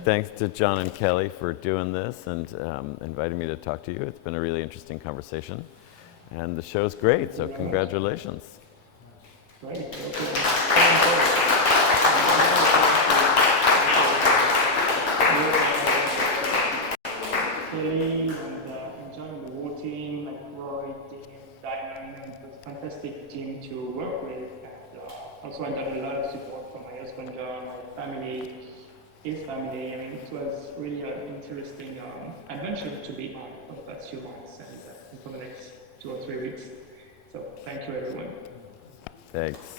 thanks to John and Kelly for doing this and inviting me to talk to you. It's been a really interesting conversation. And the show's great, so congratulations. Great. Kelly and John, the whole team, like Roy, Diamond, and it was a fantastic team to work with. And also I got a lot of support from my husband John, my family, his family. I mean, it was really an interesting adventure to be on for the past few months and for the next 2 or 3 weeks. So thank you, everyone. Thanks.